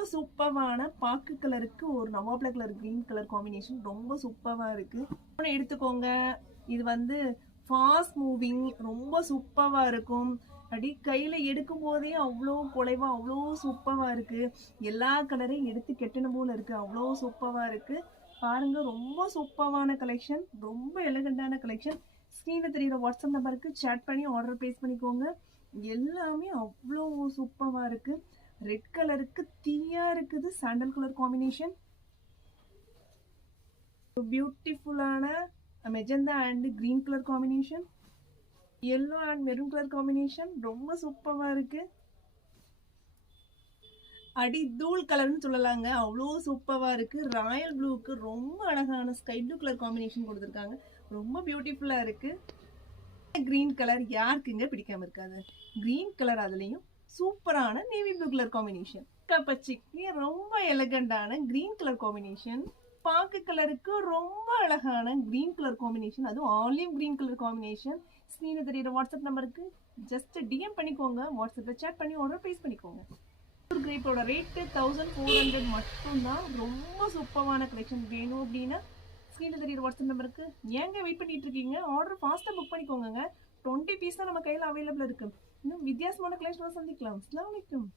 ரொம்ப சூப்பரான பாக்கு கலருக்கு ஒரு நவாப்ல கலர் கிரீன் கலர் காம்பினேஷன் ரொம்ப சூப்பரா இருக்கு. எடுத்துக்கோங்க. இது வந்து ஃபாஸ்ட் மூவிங் ரொம்ப சூப்பரா இருக்கும். அப்படி கையில எடுக்கும் போதே அவ்வளோ குலைவா அவ்வளோ சூப்பரா இருக்கு. எல்லா கலரையும் எடுத்து கெட்டணும் போல இருக்கு. அவ்வளோ சூப்பரா இருக்கு. பாருங்க ரொம்ப சூப்பரான கலெக்ஷன், ரொம்ப எலகண்டான கலெக்ஷன். ஸ்க்ரீன்ல தெரியுற வாட்ஸ்அப் நம்பருக்கு சேட் பண்ணி ஆர்டர் பிளேஸ் பண்ணிக்கோங்க. எல்லாமே அவ்வளோ சூப்பரா இருக்கு. ரெட் கலருக்கு தீயா இருக்குது சாண்டல் கலர் காம்பினேஷன். பியூட்டிஃபுல்லான magenta and green colour combination. yellow and maroon color combination ரொம்ப சூப்பரா இருக்கு. அடி தூள் கலர்னு சொல்லலாங்க, அவ்வளோ சூப்பரா இருக்கு. ராயல் ப்ளூக்கு ரொம்ப அழகான ஸ்கை ப்ளூ கலர் காம்பினேஷன் கொடுத்துருக்காங்க. ரொம்ப பியூட்டிஃபுல்லா இருக்கு. கிரீன் கலர் யாருக்குங்க பிடிக்காம இருக்காது. கிரீன் கலர் அதுலயும் சூப்பரான நேவி ப்ளூ கலர் காம்பினேஷன். பச்சைக்கு ரொம்ப எலகண்டான கிரீன் கலர் காம்பினேஷன். பாக்கு கலருக்கு ரொம்ப அழகான கிரீன் கலர் காம்பினேஷன், அதுவும் ஆலிவ் கிரீன் கலர் காம்பினேஷன். ஸ்க்ரீன்ல தெரியுற வாட்ஸ்அப் நம்பருக்கு ஜஸ்ட் டிஎம் பண்ணிக்கோங்க. வாட்ஸ்அப்ல சேட் பண்ணி ஆர்டர் பிளேஸ் பண்ணிக்கோங்க. கிரேப்போட ரேட்டு 1400 மட்டும்தான். ரொம்ப சூப்பரான கலெக்ஷன். வேணும் அப்படின்னா ஸ்க்ரீன்ல தெரியுற வாட்ஸ்அப் நம்பருக்கு ஏங்க வெயிட் பண்ணிட்டு இருக்கீங்க, ஆர்டர் ஃபாஸ்ட்டாக புக் பண்ணிக்கோங்க. 20 பீஸ் தான் நம்ம கையில் அவைலபிள் இருக்கு. இன்னும் வித்தியாசமான கலெக்ஷன் சந்திக்கலாம். அஸ்ஸலாமு அலைக்கும்.